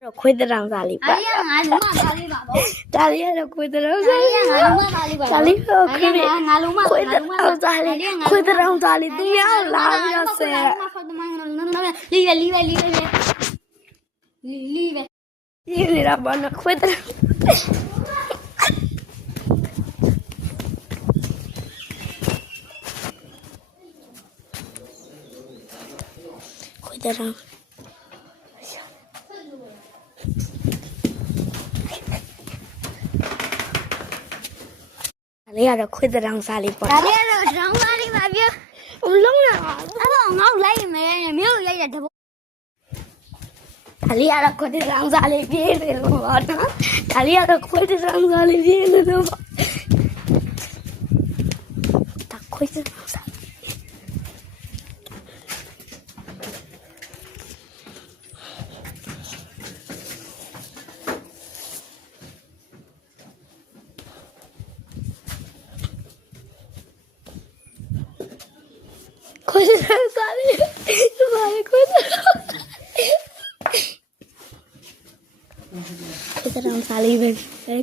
ခွေးတောင်စားလေးပါအားရငါလုံးမသားလေးပါဗော ဒါလေးကတော့ခွေးတောင်စား အားရငါလုံးမသားလေးပါ ဒါလေးကိုခွေး ငါလုံးမ ခွေးတောင်စားလေးခွေးတောင်စားလေးသူများလာပြီးတော့ဆဲ မဖောက်တမန်လီပဲလီပဲလီပဲလီပဲ ဒီနေတာဘာလို့ခွေးတောင်ခွေးတောင်လေးကတော့ခွေးတောင်စားလေးပေါ့ ဒါလေးကတော့drown သားလေးပါဗျာ လုံးလာ အဲ့တော့ငါ့ကိုလိုက်မယ်မြို့ကိုလိုက်တဲ့တဘော ဒါလေးကတော့ခွေးတောင်စားလေးပြေးနေလို့ပေါ့နော်ဒါလေးကတော့ခွေးတောင်စားလေးပြေးနေလို့ပေါ့ဒါခွေးတောင်စားခွေးတောင်စားလေးဒီမှာခွေးတောင်စားလေးပဲ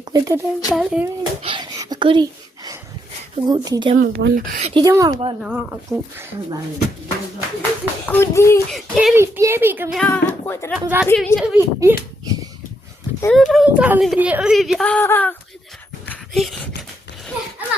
ခွေးတောင်စားလေးပဲအခုဒီတည်းမှာပေါ့နော်ဒီတည်းမှာပေါ့နော်အခုဒီပြေးပြီခင်ဗျာခွေးတောင်စားလေးပြေးပြီတောင်စားလေးပြေးပြီဗျာခွေးတောင် အမ